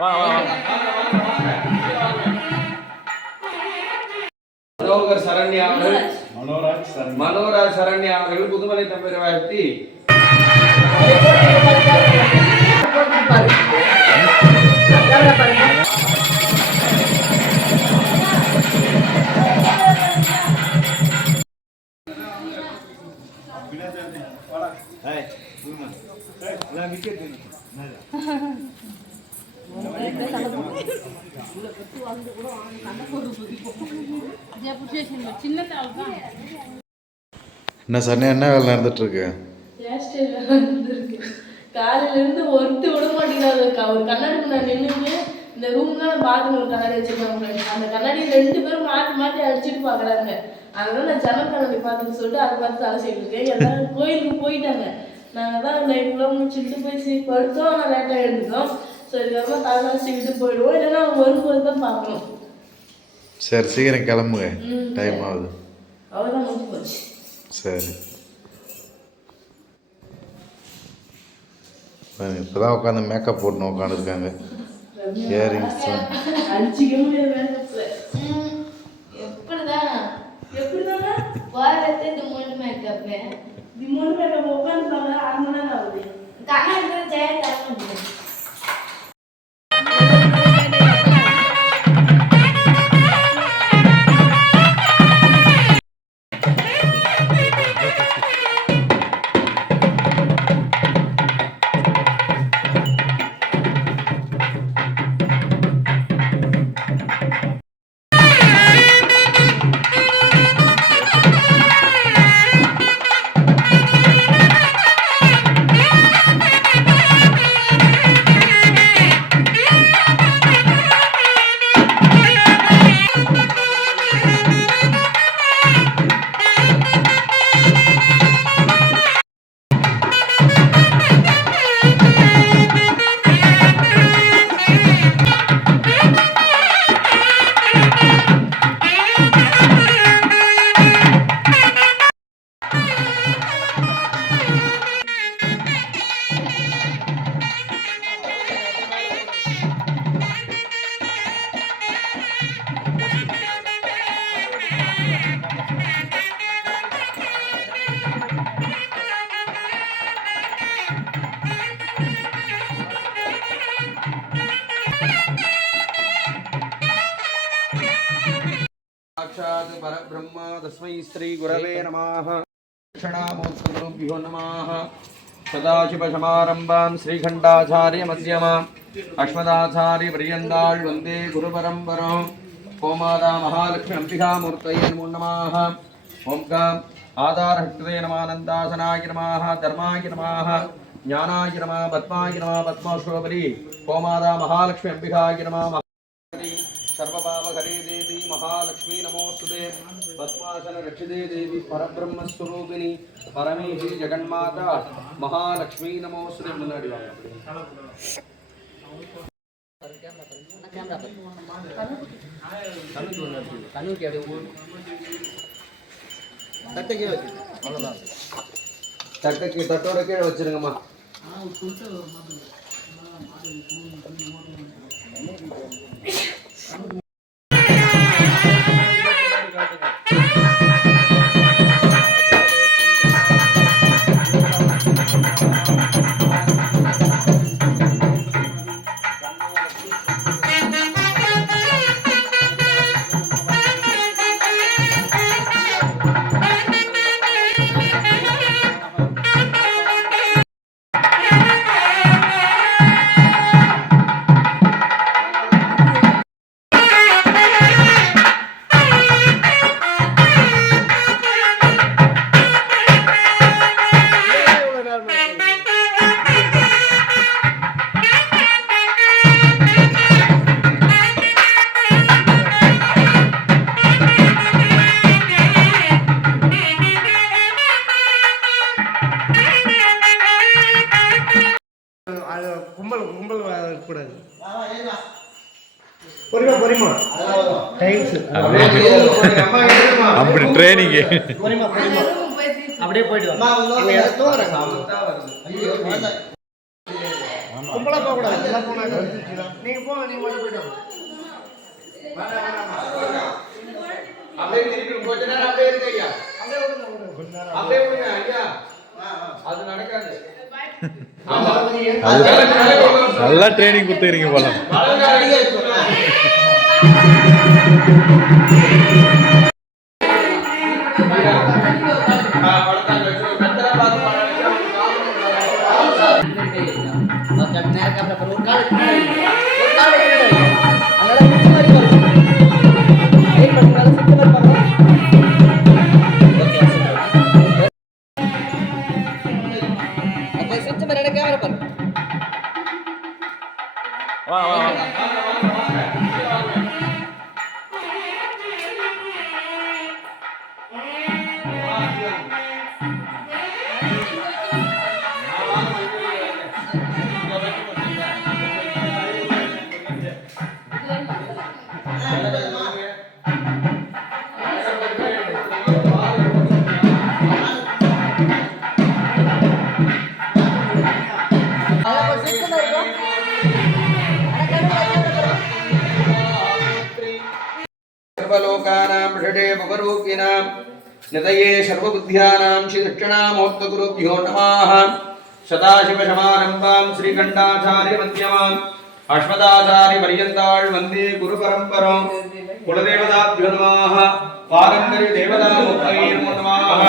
வா வா மனோராஜ் சரண்யா அவர்கள் புதுமலை தமிழரை வாழ்த்தி என்ன சன்னியா என்ன வேலை நடந்துட்டு இருக்கு? காலையில இருந்து ஒருத்தி விட மாட்டேங்கிறாங்க. ஒரு கண்ணாடி நான் நின்றுங்க இந்த ரூம்ல பாத்ரூம் ஒரு கண்ணாடி வச்சிருக்காங்க. அந்த கண்ணாடி 2 பேரும் மாற்றி மாற்றி அடிச்சுட்டு பாக்குறாங்க. அதனால நான் ஜன்னல் கண்ணாடி பார்த்துன்னு சொல்லிட்டு அதை பார்த்து தலை செய்து இருக்கேன். எல்லாரும் கோயிலுக்கு போயிட்டாங்க. நாங்கள் தான் நைட்லாம் முடிச்சுட்டு போய் படுத்தோம். ஆனால் லேட்டாக எழுந்துட்டோம். ஸோ இதுக்கப்புறம் தலை செய்துட்டு போயிடுவோம். இல்லைன்னா அவங்க வரும்போது தான் பார்க்கணும். சரி சீக்கிரம் கிளம்புங்க, டைம் ஆகுது. அவ்வளோதான் முடிஞ்சு போச்சு. சரி இப்போதான் உட்காந்து மேக்கப் போட்டுன்னு உட்காந்துருக்காங்க. இயரிங்ஸ் அடிச்சிக்க முடியாது. எப்படிதான் வாரத்தை இது மூணு மேக்கப் உட்காந்துருக்காங்க. 1/2 மணி நேரம் ஆகுது. கண்ணாடி ஜெய தர முடியும். परब्रह्म तस्मै श्री गुरवे नमः दक्षिणामोत्तरभ्यो नमः सदाशिवसमारम्भां श्रीखण्डाचार्यमध्यमाम् अस्मदाचार्यपर्यन्तां वन्दे गुरुपरम्परां गोमाता महालक्ष्मी अम्बिकामूर्तये नमो नमः ओं आधारहृदये नमः आनन्दासनाय नमः धर्माय नमः ज्ञानाय नमः पद्माय नमः पद्मशोभरी गोमाता महालक्ष्मी अम्बिकाय नमः सर्वपापहरे देवी महालक्ष्मी नमोस्तुते पद्मासन रक्षिते देवी परब्रह्मस्वरूपिणी परमेश्वरी जगन्माता महालक्ष्मी नमोस्तुते मुन्नाडी தட்டோட கீழே வச்சிருங்கம்மா. அப்படி ட்ரைனிங் அப்படியே போயிட்டு கும்பலா போக கூடாது. எல்லாம் போனாங்க. நீங்க போங்க, நீங்க மட்டும் போயிட்டு வாங்க. அப்படியே திருப்பி கொஞ்ச நேரம் அப்படியே இருங்க ஐயா. அப்படியே விடுங்க ஐயா. அது நடக்காது. நல்லா ட்ரைனிங் கொடுத்துறீங்க போல. सर्वलोकानां षडे भवरूपिणां निधये सर्वबुद्ध्यानां श्री दक्षिणामूर्तगुरुभ्यो नमः। सदाशिवसमारम्भां श्रीकण्ठाचार्यमध्यमाम् अस्मदाचार्यपर्यन्तां वन्दे गुरुपरम्परां। कुलदेवताभ्यो नमः। पारम्पर्यदेवतामूर्तये नमो नमः।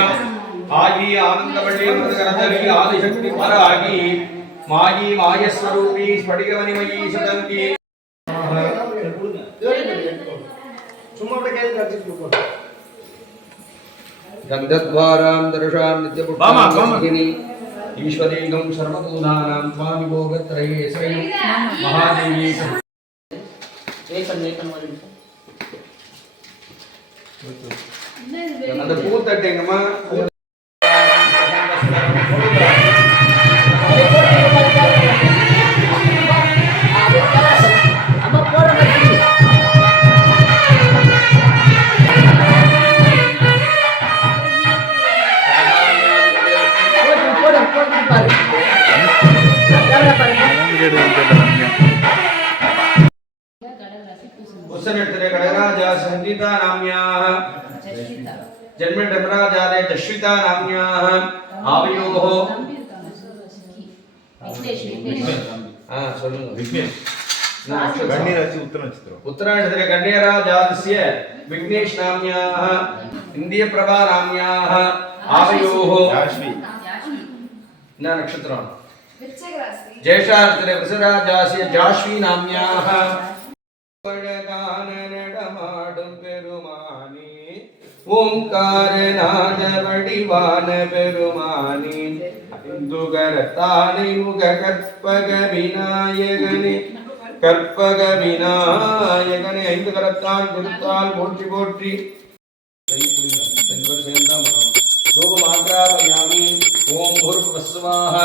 आयि आनन्दवल्ली अमृतकरधरी आदिशक्ति परागी मायि मायस्वरूपी स्फटिकमणिमयी सदन्ती சும்மா அப்படியே கையில கடிச்சிட்டு போ. गन्धद्वारां दर्शां नित्यपुष्पाणि ईश्वरीगं सर्वभूतानां स्वामि भोगत्रये श्रयं महादेवी அந்த பூ தட்டுங்கம்மா. கடகராஜா संगीता नाम्याः जन्मडमराजादे जश्विता नाम्याः आवयोः उत्तरायणस्य कन्याराजास्य विघ्नेश नाम्याः इन्द्रियप्रभा नाम्याः आवयोः न नक्षत्रं ज्येष्ठार्थे वृषराजास्य जाश्वी नाम्याः நடமாடும் பெருமானே ஓங்காரநாத வடிவான பெருமானே இந்துகரத்தானை முக கற்பக விநாயகனே கற்பக விநாயகனே ஐந்து கரத்தான் கொடுத்தால் போற்றி போற்றி धूपमाग्रापयामि ओम भूर्भुवस्सुवाः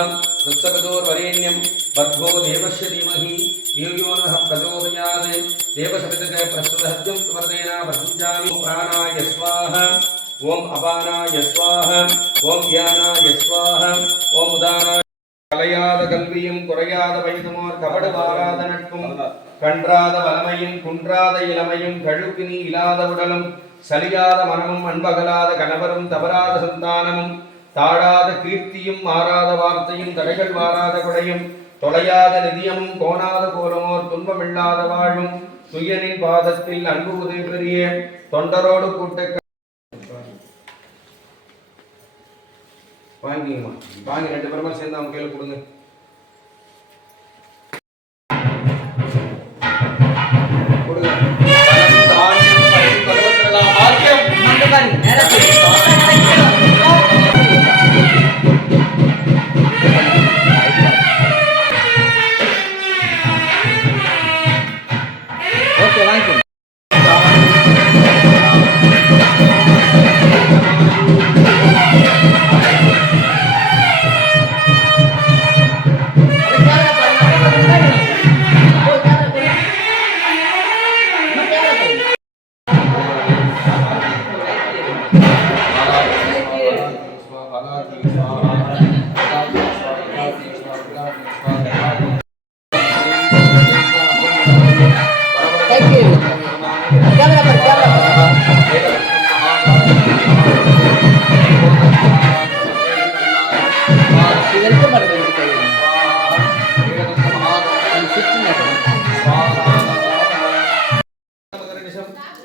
तत्सवितुर्वरेण्यं भर्गो देवस्य धीमहि धियो यो नः प्रचोदयात् देवसवितुः प्रसदहत्यं स्मरतेन प्रसञ्जामि प्राणाय स्वाहा ओम अपानाय स्वाहा ओम ज्ञानाय स्वाहा ओम उदानाय கலையாத கல்வியும் குறையாத வைதமோர் கபடு வாராத நட்பும் கன்றாத வலமையும் குன்றாத இளமையும் கழுப்பினி இல்லாத உடலும் சலியாத மனமும் அன்பகலாத கணவரும் தவறாத சந்தானமும் தாழாத கீர்த்தியும் மாறாத வார்த்தையும் தடைகள் வாராத கொடையும் தொலையாத நிதியமும் கோணாத கோலமோர் துன்பமில்லாத வாழும் துயனின் பாதத்தில் அன்பு உதவி பெரிய தொண்டரோடு கூட்ட வாங்கிங்கம்மா வாங்கி ரெண்டு பேருமா சேர்ந்து அவங்க கையில் கொடுங்க.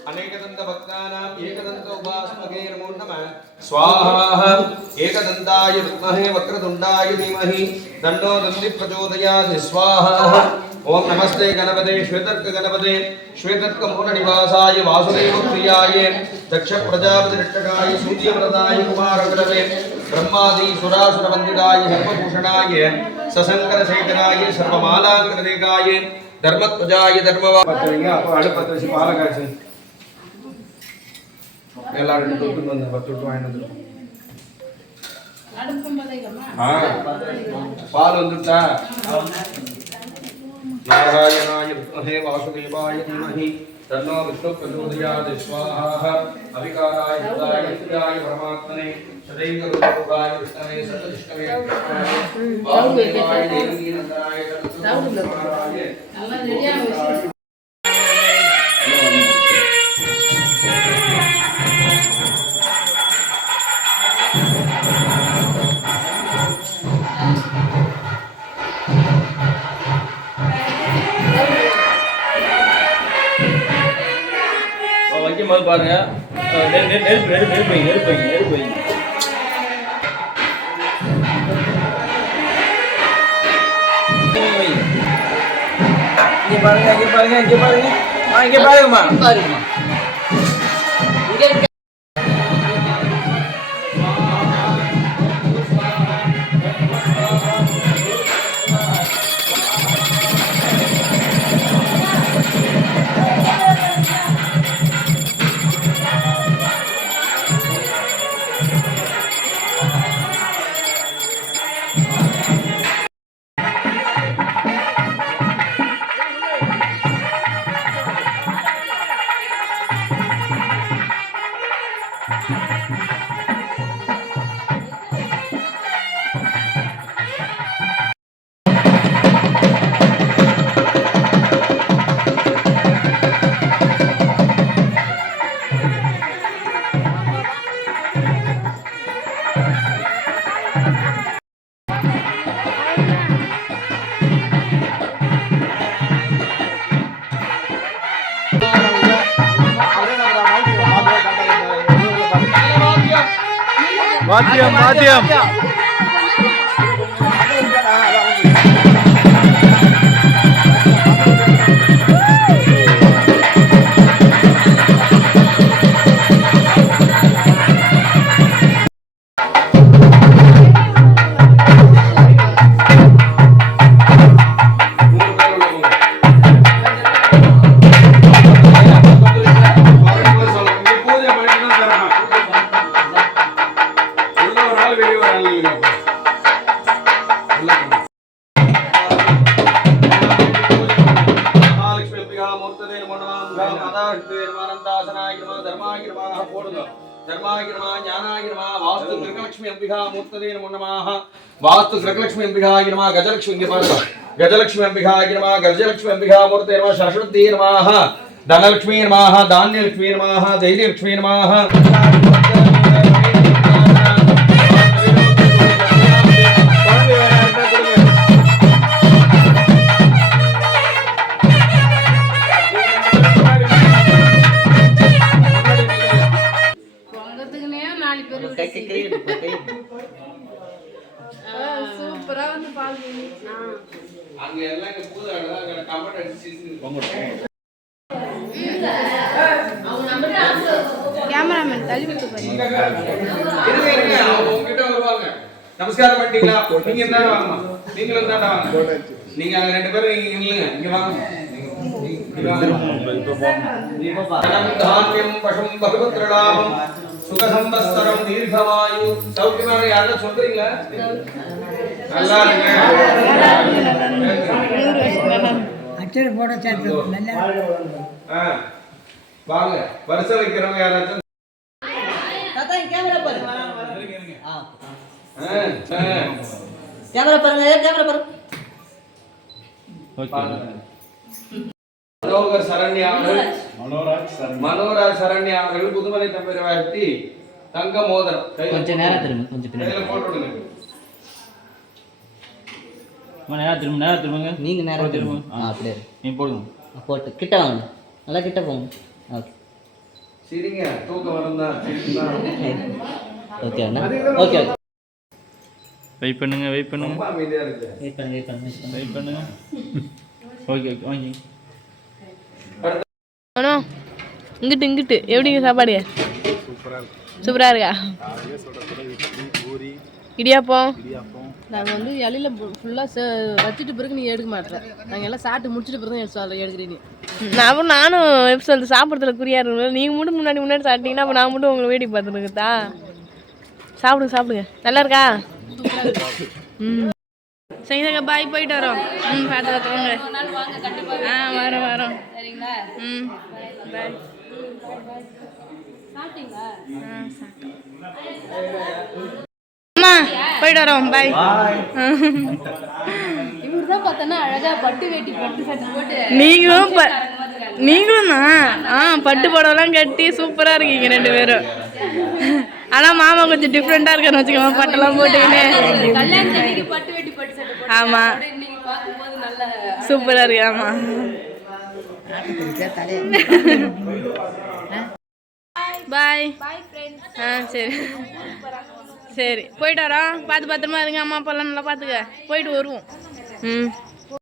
अनेकदंत भक्तानां एकदंत उपासमगे नमो नमः स्वाहा एकदंताय विद्महे वक्रतुंडाय धीमहि तन्नो दन्ति प्रचोदयात् स्वाहा ओम नमस्ते गणपते श्वेतर्क गणपते श्वेतर्क मूलनिवासाय वासुदेव प्रियाय दक्ष प्रजापति रक्षकाय सूर्यव्रताय कुमारगुरवे ब्रह्मादि सुरासुर वंदिताय सर्वभूषणाय सशंकर शेखराय सर्वमालाकृतिकाय धर्मध्वजाय धर्मवा पत्रिंग அப்ப அடுப்பத்த வச்சு பால் காய்ச்சி எல்லாரும் தொட்டு வந்து தொட்டு வாங்கிட்டு அடுப்பம் பதைகமா பால் வந்துட்டா नारायणाय विद्महे वासुदेवाय धीमहि तन्नो विष्णुः प्रचोदयात् स्वाहा अविकाराय भूताय नित्याय परमात्मने सदैवरूपाय विष्णवे सर्वविष्णवे वासुदेवाय देवकीनन्दनाय तत्सुभाय நல்லா ரெடியா வச்சு வைக்கும்போது பாருங்க நெருப்பு இங்க பாருங்கம்மா வாத்தியம் वास्तु गृहलक्ष्मी अंबिकाय नमः गजलक्ष्मी गजलक्ष्मी अंबिकाय नमः गजलक्ष्मी अंबिका मूर्ते नमः सरस्वती नमः धनलक्ष्मी नमः धान्यलक्ष्मी नमः धैर्यलक्ष्मी नमः சூப்பரா வந்து பால் அங்க எல்லாம் பூதாடா அங்க கமெண்ட் அடிச்சு கேமராமேன் தள்ளி விட்டு பாருங்க இருங்க அவங்க உங்ககிட்ட வருவாங்க நமஸ்காரம் பண்ணிட்டீங்களா நீங்க என்ன வாங்கமா நீங்களும் தான் வாங்க நீங்க அங்க ரெண்டு பேரும் இங்க இல்லங்க இங்க வாங்க धान्यम पशुम भगवत्रलाभम सुख संवत्सरम दीर्घमायु सौख्यமான யாரோ சொல்றீங்களா நல்லா இருங்க அச்சர போட சேர்த்து நல்லா வாங்க வருஷ வைக்கிறவங்க யாராச்சும் தாத்தா கேமரா பாரு கேமரா பாருங்க கேமரா பாரு ஓகே மனோகர் சரண்யா அவர்கள் மனோராஜ் சரண்யா அவர்கள் புதுமலை தம்பரை வாழ்த்தி தங்க மோதிரம் கொஞ்சம் நேரம் திரும்ப கொஞ்சம் பின்னாடி கையில போட்டு விடுங்க நேரம் திரும்புங்க நீங்கள் நேரம் திரும்புங்க அப்படியே நீ போடுங்க போட்டு கிட்ட வாங்க நல்லா கிட்ட போங்க ஓகே சிரிங்க தூக்கம் வரும் தான் ஓகே அண்ணா ஓகே ஓகே வெயிட் பண்ணுங்க ரொம்ப அமைதியா இருக்கு வெயிட் பண்ணுங்க வெயிட் பண்ணுங்க ஓகே ஓகே வாங்கி அண்ணா இங்கிட்டு எப்படிங்க சாப்பாடு சூப்பராக இருக்கா இடியாப்பம் நாங்கள் வந்து இலையில ஃபுல்லாக வச்சுட்டு பிறகு நீ எடுக்க மாட்டேன் நாங்கள் எல்லாம் சாப்பிட்டு முடிச்சிட்டு பிறகு எடுக்கிறீங்க நானும் எப்படி சொல்றது சாப்பிட்றதுல குறியா இருக்கணும். நீங்கள் மட்டும் முன்னாடி சாப்பிட்டீங்கன்னா அப்போ நான் மட்டும் உங்களை வேடிக்கை பார்த்துருக்குதா. சாப்பிடுங்க நல்லா இருக்கா? சரிங்க பாய் போயிட்டு வரோம். பார்த்து பார்த்துக்கோங்க. வரோம் சரிங்களா? பாய். அம்மா போயிட்டு வரோம் பாய். இவர் தான் பார்த்தோன்னா அழகா பட்டு வேட்டி பட்டு சட்டை போட்டு நீங்களும் தான் பட்டு புடவைலாம் கட்டி சூப்பரா இருக்கீங்க 2 பேரும். ஆனா மாமா கொஞ்சம் டிஃப்ரெண்டா இருக்கான்னு வச்சுக்கோங்க, பட்டெல்லாம் போட்டுக்கின்னு. கல்யாணத்துக்கு பட்டு வேட்டி பட்டு சட்டை போட்டு ஆமா இன்னைக்கு பார்க்கும்போது நல்ல சூப்பரா இருக்கு. ஆமா பாய். சரி போயிட்டு வரோம். பார்த்து பத்திரமா இருங்க. அம்மா அப்பாலாம் நல்லா பார்த்துக்க. போயிட்டு வருவோம்.